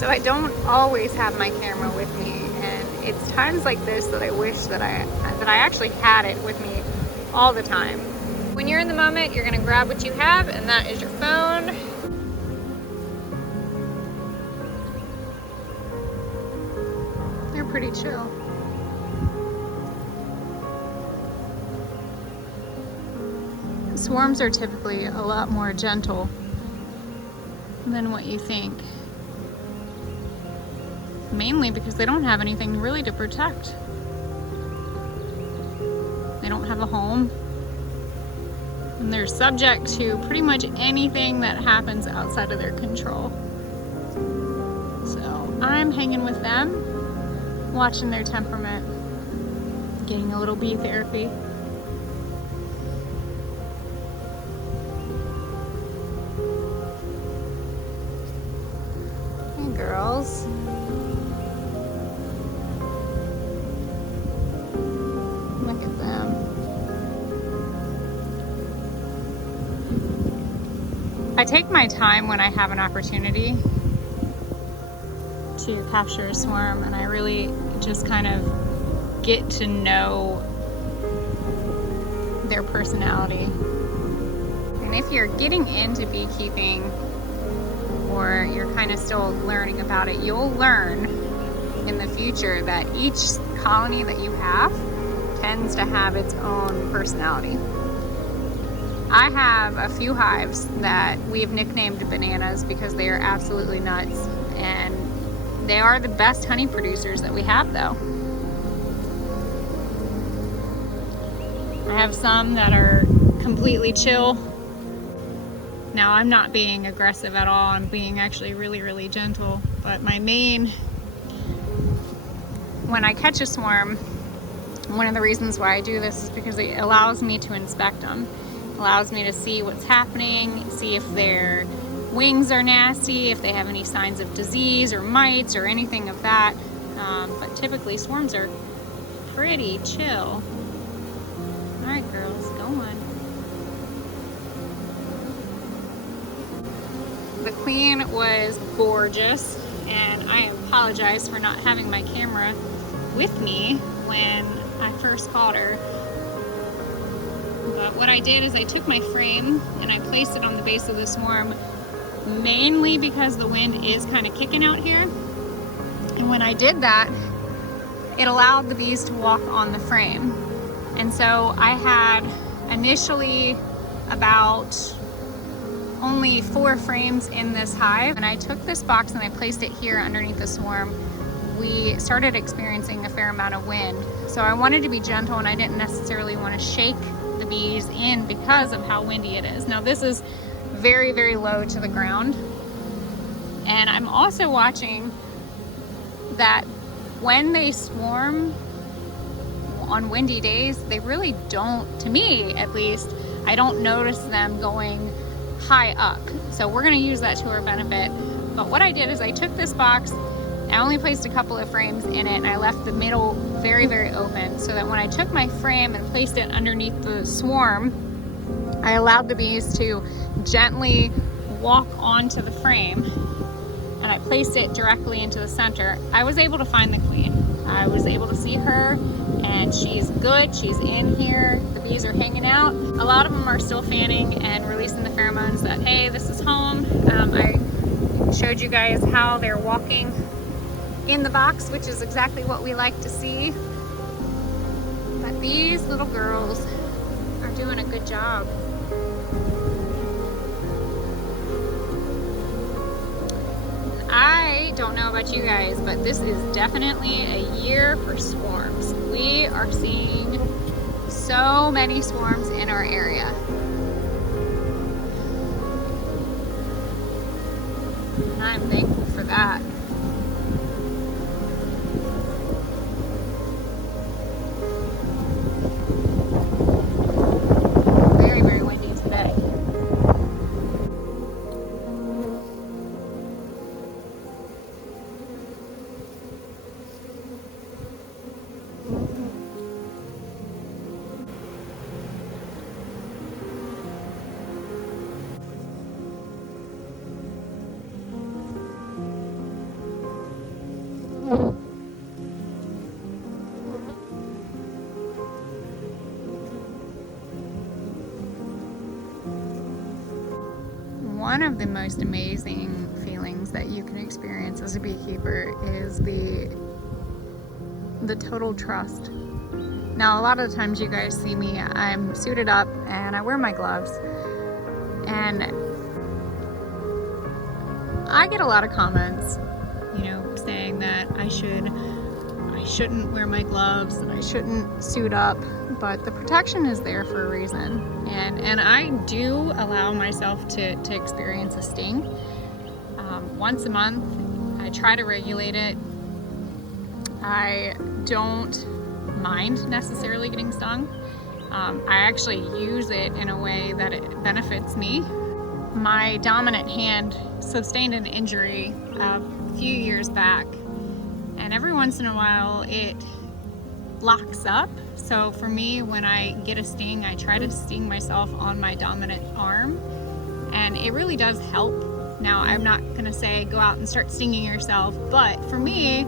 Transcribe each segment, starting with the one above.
So I don't always have my camera with me, and it's times like this that I wish that I actually had it with me all the time. When you're in the moment, you're gonna grab what you have, and that is your phone. They're pretty chill. Swarms are typically a lot more gentle than what you think. Mainly because they don't have anything really to protect. They don't have a home. And they're subject to pretty much anything that happens outside of their control. So I'm hanging with them, watching their temperament, getting a little bee therapy. Hey girls. Look at them. I take my time when I have an opportunity to capture a swarm, and I really just kind of get to know their personality. And if you're getting into beekeeping or you're kind of still learning about it, you'll learn in the future that each colony that you have tends to have its own personality. I have a few hives that we've nicknamed bananas because they are absolutely nuts, and they are the best honey producers that we have though. I have some that are completely chill. Now I'm not being aggressive at all, I'm being actually really, really gentle, but my main, when I catch a swarm, one of the reasons why I do this is because it allows me to inspect them. Allows me to see what's happening, see if their wings are nasty, if they have any signs of disease or mites or anything of that. But typically swarms are pretty chill. All right, girls, go on. The queen was gorgeous, and I apologize for not having my camera with me when I first caught her. But what I did is I took my frame and I placed it on the base of the swarm, mainly because the wind is kind of kicking out here. And when I did that, it allowed the bees to walk on the frame. And so I had initially about only 4 frames in this hive. And I took this box and I placed it here underneath the swarm. We started experiencing a fair amount of wind. So I wanted to be gentle, and I didn't necessarily want to shake the bees in because of how windy it is. Now this is very, very low to the ground. And I'm also watching that when they swarm on windy days, they really don't, to me at least, I don't notice them going high up. So we're gonna use that to our benefit. But what I did is I took this box, I only placed a couple of frames in it, and I left the middle very, very open so that when I took my frame and placed it underneath the swarm, I allowed the bees to gently walk onto the frame, and I placed it directly into the center. I was able to find the queen. I was able to see her, and she's good. She's in here. The bees are hanging out. A lot of them are still fanning and releasing the pheromones that, hey, this is home. I showed you guys how they're walking in the box, which is exactly what we like to see. But these little girls are doing a good job. I don't know about you guys, but this is definitely a year for swarms. We are seeing so many swarms in our area. And I'm thankful for that. Very, very windy today. one of the most amazing feelings that you can experience as a beekeeper is the total trust. Now, a lot of the times you guys see me, I'm suited up and I wear my gloves, and I get a lot of comments, you know, saying that I shouldn't wear my gloves and I shouldn't suit up, but the protection is there for a reason. And I do allow myself to experience a sting. Once a month, I try to regulate it. I don't mind necessarily getting stung. I actually use it in a way that it benefits me. My dominant hand sustained an injury a few years back, and every once in a while it locks up. So for me, when I get a sting, I try to sting myself on my dominant arm, and it really does help. Now, I'm not gonna say go out and start stinging yourself, but for me,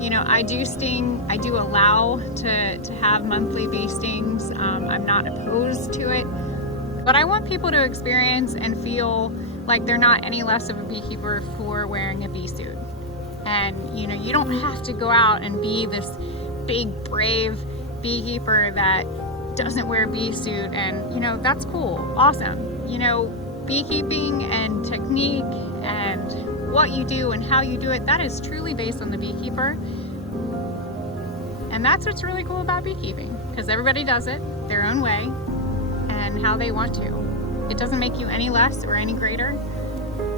you know, I do sting. I do allow to have monthly bee stings. I'm not opposed to it, but I want people to experience and feel like they're not any less of a beekeeper for wearing a bee suit. And you know, you don't have to go out and be this big, brave beekeeper that doesn't wear a bee suit, and you know, that's cool, awesome. You know, beekeeping and technique and what you do and how you do it, that is truly based on the beekeeper. And that's what's really cool about beekeeping, because everybody does it their own way and how they want to. It doesn't make you any less or any greater.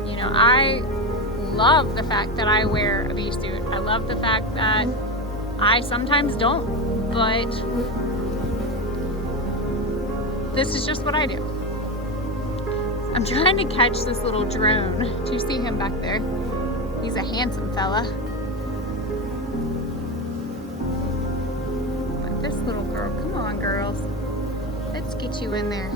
You know, I love the fact that I wear a bee suit. I love the fact that I sometimes don't, but this is just what I do. I'm trying to catch this little drone. Do you see him back there? He's a handsome fella. But this little girl, come on girls. Let's get you in there.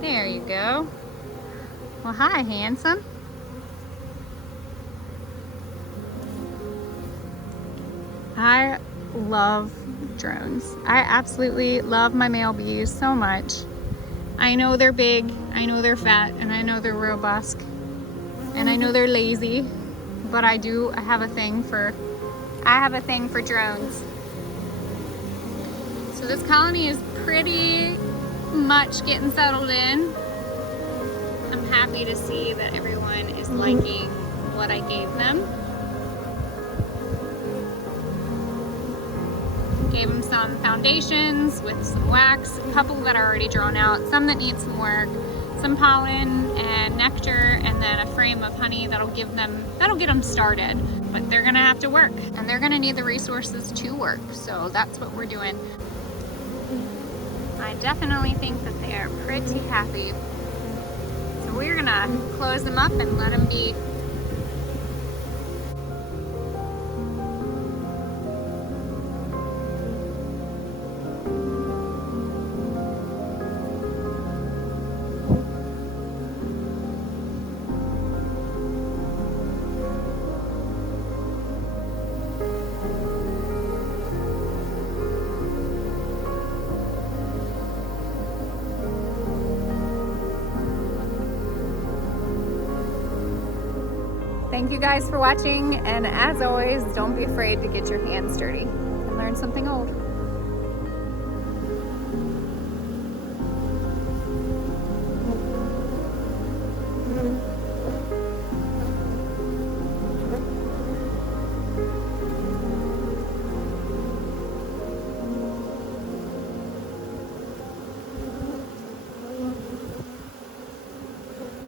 There you go. Well, hi, handsome. I love drones. I absolutely love my male bees so much. I know they're big, I know they're fat, and I know they're robust, and I know they're lazy, but I have a thing for drones. So this colony is pretty much getting settled in. I'm happy to see that everyone is liking what I gave them. Gave them some foundations with some wax, a couple that are already drawn out, some that need some work, some pollen and nectar, and then a frame of honey that'll get them started. But they're gonna have to work, and they're gonna need the resources to work, so that's what we're doing. I definitely think that they are pretty happy. So we're gonna close them up and let them be. Thank you guys for watching, and as always, don't be afraid to get your hands dirty and learn something old.